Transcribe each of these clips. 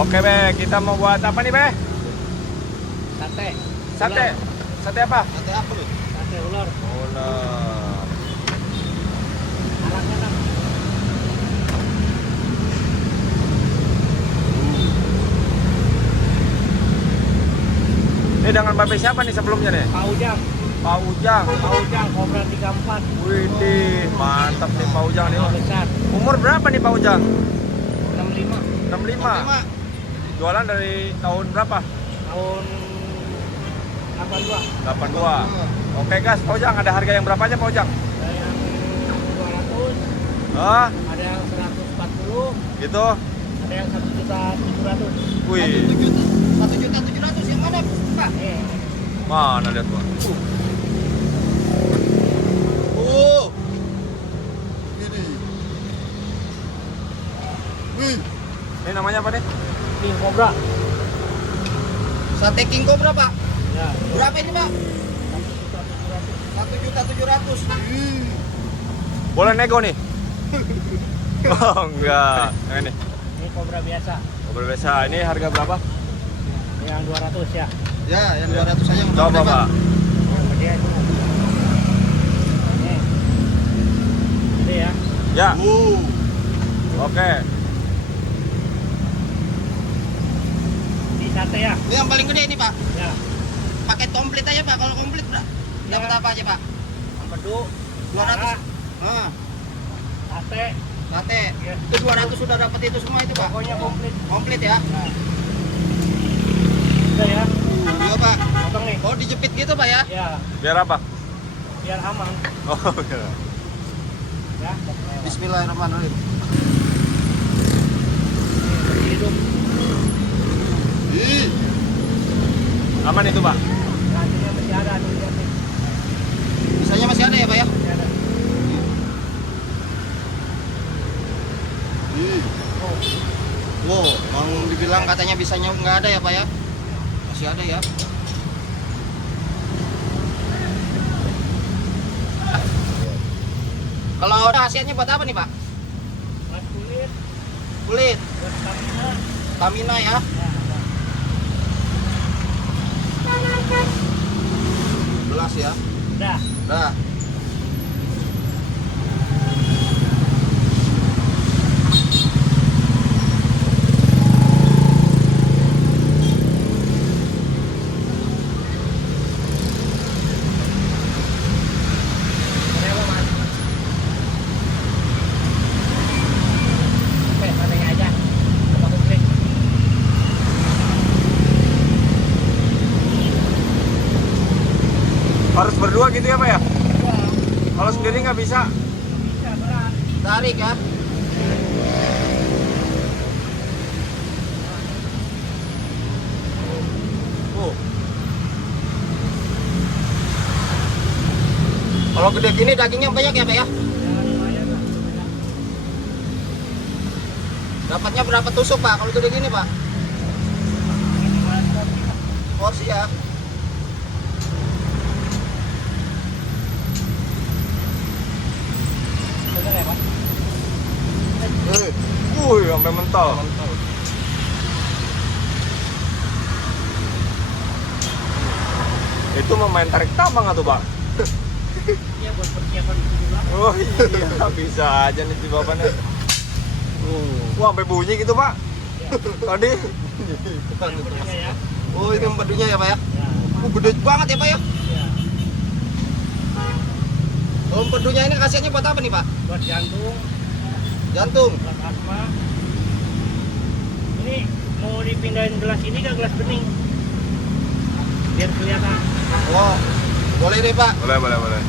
Oke Be, kita mau buat apa nih Be? Sate. Sate. Sate apa? Sate apa lu? Sate ular. Ular. Anak-anak. Ini dengan babe siapa nih sebelumnya nih? Pak Ujang. Pak Ujang. Pak Ujang Kobra 34. Widih, mantap nih Pak Ujang nih. Nama besar. Umur berapa nih Pak Ujang? 65. 65. Jualan dari tahun berapa? Tahun 82. 82. Oke guys, Pak Ujang ada harga yang berapa aja Pak Ujang? Ada yang 200, Ah, ada yang 140, gitu. ada yang 1.700.000. Wih, 1.700.000 yang mana, Pak? mana lihat Pak? Oh. Ini. Wih, Ini namanya apa nih? King Cobra. sate King Cobra, Pak. Ya, Berapa ini, Pak? 1.700.000. 1.700.000. Boleh nego nih? Oh enggak. Yang ini. Ini Cobra biasa. Ngobrol biasa. Ini harga berapa? Yang 200 ya. Ya, yang 200 saja yang Coba gede, Pak. Yang gede itu. Nih. Gede ya. Ya, oke. Di sate ya. Ini yang paling gede ini, Pak. Ya. Pakai komplit aja, Pak. Kalau komplit, Pak. Dapat apa aja, Pak? Empedu. 200. Ah, Sate. sate. Ya. Itu 200 sudah dapat itu semua itu, Pak. Pokoknya komplit. Komplit ya. Udah ya. Iya, Pak. Potong nih. Oh, dijepit gitu, Pak ya? Ya. Biar apa? Biar aman. Oh, biar. Ya. Bismillahirrahmanirrahim. Hidup. Ih, Aman itu Pak? Ranjangnya masih ada tuh lihat nih. bisanya masih ada ya, Pak ya? Masih ada. Ih. Oh. Wow, mau dibilang katanya bisanya nggak ada ya, Pak ya? Masih ada ya? Kalau ada khasiatnya buat apa nih, Pak? Mas kulit. Kulit, Buat stamina. stamina ya? Ya. Belas ya? Udah. Dah. Ada apa, Mas? Oke, santai aja. Sama komplit. Harus berdua gitu ya Pak ya? Ya. Kalau sendiri nggak bisa? Bisa berat. Tarik ya? Oh. Kalau gede gini dagingnya banyak ya, Pak ya? Ya, lumayan lah. Dapatnya berapa tusuk, Pak? Kalau gede gini, Pak? Ini Mas, kopi. Porsi ya? Bener ya, Pak? Wih, sampai mental. Itu mau main tarik tambang atau Pak? Iya, buat persiapan juga. Oh iya, bisa aja nih si bapaknya. Wah, sampai bunyi gitu Pak. Tadi. Persiapannya ya. Oh, ini empedunya ya, Pak ya? Ya. Oh, gede banget ya, Pak ya? Ya. Oh, empedunya ini khasiatnya buat apa nih, Pak? Buat jantung, Jantung. buat asma. Ini mau dipindahin gelas ini ke gelas bening. Biar kelihatan. Oh, boleh nih, Pak. Boleh, boleh, boleh.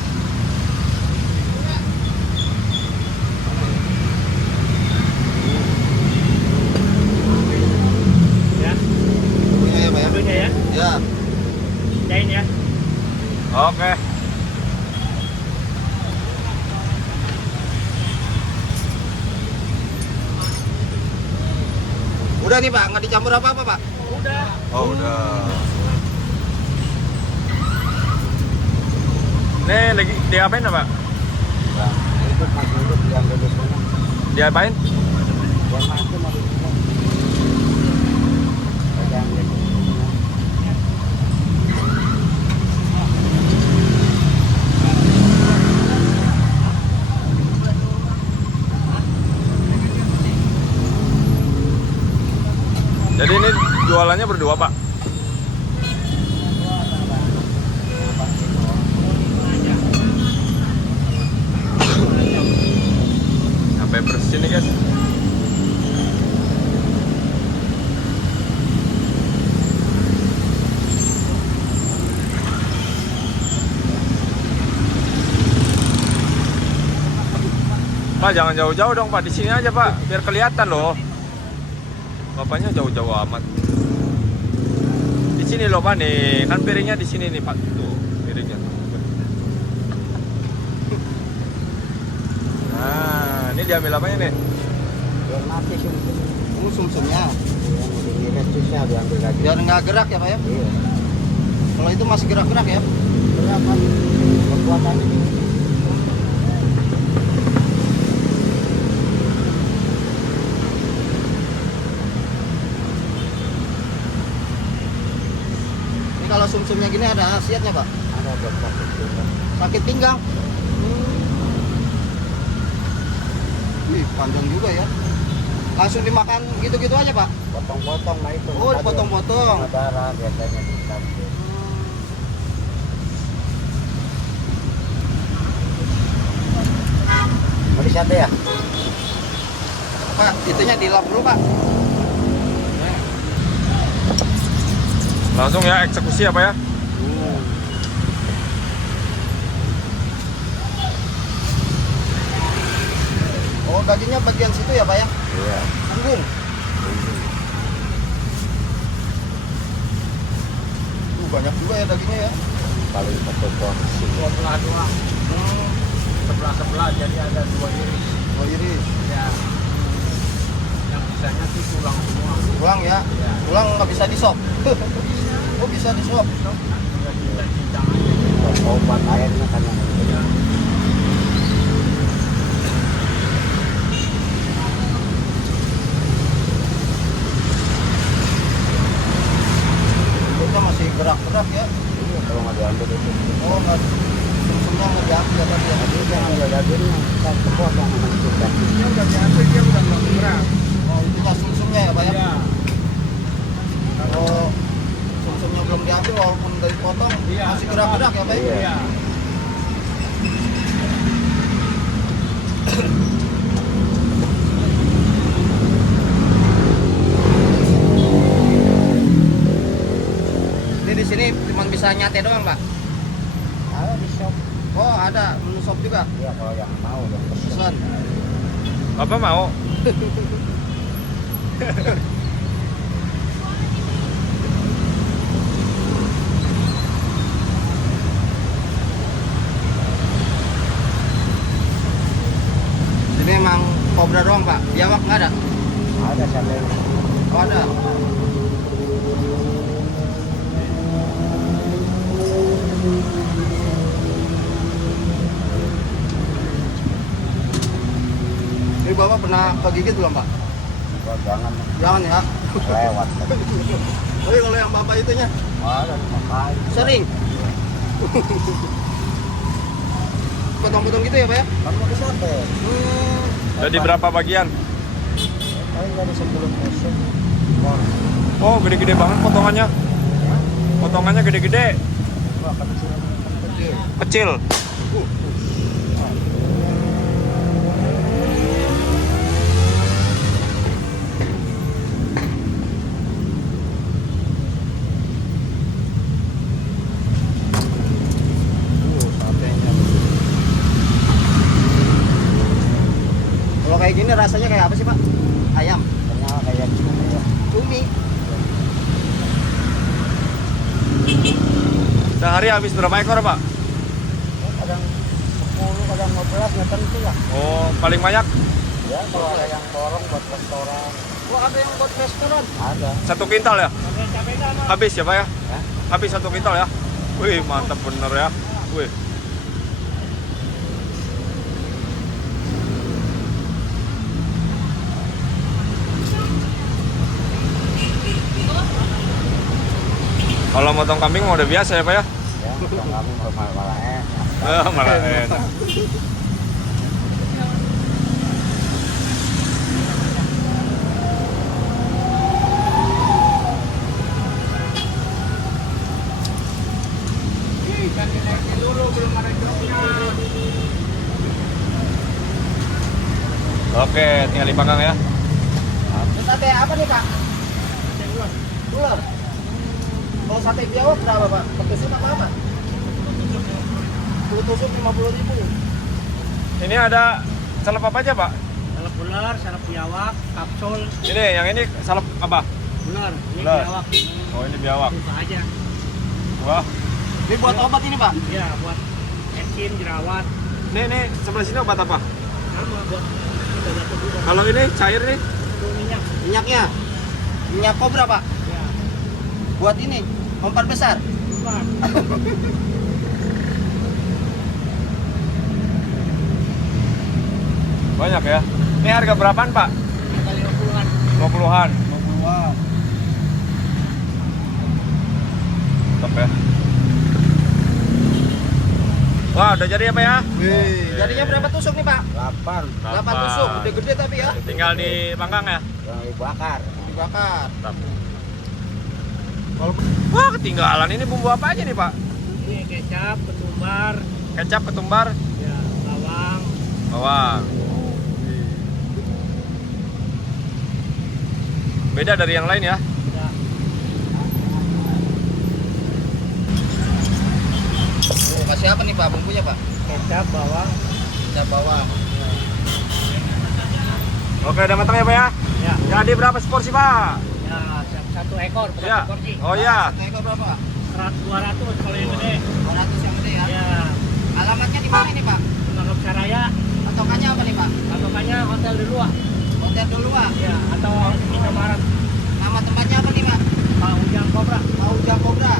Ya. Empedunya ya, Pak ya? Tentunya ya. Ya. Pindahin ya. Oke. Udah nih, Pak. Nggak dicampur apa-apa, Pak? Udah. Oh, udah. Nih lagi diapain Pak? Itu Pak duduk yang duduk sana. Diapain? Buat macam Jadi ini jualannya berdua, Pak? Sampai bersih nih, guys. Pak, jangan jauh-jauh dong, Pak. Di sini aja, Pak. Biar kelihatan loh. Bapaknya jauh-jauh amat. Di sini loh, Pak, nih. Kan piringnya di sini nih, Pak. Tuh, piringnya. Nah, ini diambil apanya nih? Biar mati sumsum. Ini sumsumnya. Ini restusnya diambil lagi. Biar nggak gerak ya, Pak ya? Iya. Kalau itu masih gerak-gerak ya? Berapa kekuatannya? Ini kalau sumsumnya gini ada khasiatnya, Pak? Ada buat sakit juga. Sakit pinggang. Wih, panjang juga ya. Langsung dimakan gitu-gitu aja, Pak? Potong-potong nah itu. Oh, dipotong-potong. Sama darah biasanya dikasih. Mau disate ya? Pak, itunya dilap dulu, Pak. Langsung ya eksekusi apa ya? Oh, dagingnya bagian situ ya, Pak ya? Iya. Punggung. Banyak juga ya dagingnya ya. Paling satu porsi. Dua belah doang. Sebelah-sebelah jadi ada 2 iris. Oh, iris. Ya. Yang sisanya tuh tulang semua. Tulang ya. Ya. Tulang nggak bisa di sop. Oh, bisa di sop. Tinggal cincang aja. Obat airnya kan yang itu. Ya. Mulutnya masih gerak-gerak ya. Iya, kalau nggak diambil itu. Oh, nggak. Sumsumnya nggak diambil ya, tadi ya. Jadi jangan ambil dagingnya, kita kepotong sama itu kan. Dia udah diambil, dia udah nggak gerak. Oh, itu nggak sumsumnya ya, Pak ya? Ya. Oh, sumsumnya belum diambil walaupun dari potong Iya, masih gerak-gerak ya, Pak? Iya. Iya. Ini di sini cuma bisa nyate doang, Pak. Ada di shop. Oh, ada menu sop juga. Iya, kalau yang mau yang pesen. Pesan. Bapak mau? Ini emang kobra doang, Pak. Biawak nggak ada? Ada sampai Oh, ada. Ini Bapak pernah kegigit belum, Pak? oh, jangan Jangan ya. lewat. Tapi kalau yang Bapak itunya Ada makanya. sering. Potong-potong gitu ya, Pak ya? Kan mau disate. Jadi berapa bagian? Paling dari 10 tusuk. Oh, gede-gede banget potongannya. Potongannya gede-gede. Wah, kecil. Kecil. Satenya. Kalau kayak gini rasanya kayak apa sih, Pak? Ayam, Ternyata kayak cumi ya. cumi. Sehari habis berapa ekor, Pak? Kadang 10, kadang 15, nggak tentu lah. Oh, paling banyak Ya, kalau ada yang borong buat restoran. Oh, ada yang buat restoran. Ada. 1 kintal ya? Capek kan? Habis ya, Pak ya? Hah? Habis 1 kintal ya? Wih, mantap bener ya. Wih. Kalau motong kambing mau udah biasa ya, Pak ya? Ya, kalau kamu malah enak. Malah enak. Oke, tinggal dipanggang ya. Sate apa nih Pak? Ular. Kalau sate biawak berapa Pak? Petusuk apa? Tusuk 50.000. Ini ada salep apa aja, Pak? Salep ular, salep biawak, kapsul, Ini, yang ini salep apa? ular, ini Ular. biawak. Oh, ini biawak. Buka aja. Wah. Ini buat obat ini Pak? Ya, buat ecin, jerawat. Nih, sebelah sini obat apa? Sama buat kita jatuh juga. Kalau ini cair nih. Itu minyak. Minyaknya? Minyak kobra Pak? Ya, Buat ini, memper besar. bukan. Banyak ya. Ini harga berapaan, Pak? Harga 50-an. 50-an. Wah. Mantap ya. Wah, udah jadi apa ya? Wih, jadinya berapa tusuk nih Pak? 8 8 tusuk, gede-gede tapi ya. Tinggal dipanggang ya. yang dibakar. Dibakar. Mantap. Wah, ketinggalan. Ini bumbu apa aja nih, Pak? Ini kecap, ketumbar, Kecap, ketumbar, ya, bawang. bawang. Beda dari yang lain ya. Ya, Tuh, kasih apa nih Pak bumbunya Pak? kecap, bawang. Ada bawang. Oke, udah matang ya, Pak ya? Ya, Jadi berapa seporsi, Pak? ya, satu ekor, bukan Ya. seporsi. Oh ya. Satu ekor berapa Pak? 200 kalau yang gede. 200 yang gede ya. Ya, Alamatnya di mana ini Pak? Tengah Saraya. Patokannya apa nih Pak? Patokannya Hotel di luar. Hotel dulu Pak. Ya, atau Indomaret. Nama tempatnya apa nih Pak? Pak Ujang Kobra. Mau Jam Kobra.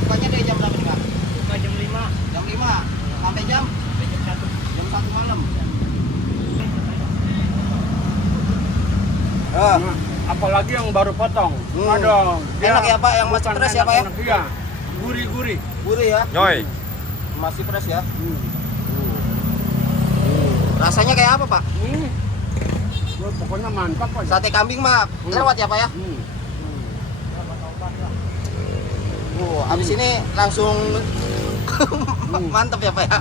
Bukanya dari jam berapa nih Pak? Buka jam 5 Jam 5 sampai jam sampai jam 1. jam 1 malam. Apalagi yang baru potong. Hmm. Aduh, Enak ya, Pak, yang masih bukan fresh ya, Pak, ya? enak-enak, Iya. Gurih-gurih. Gurih ya. Nyoy. Masih fresh ya. Hmm. Rasanya kayak apa Pak? Wah, pokoknya mantap aja. Sate kambing mah lewat ya Pak ya. Hmm. Abis ini langsung mantap ya Pak ya.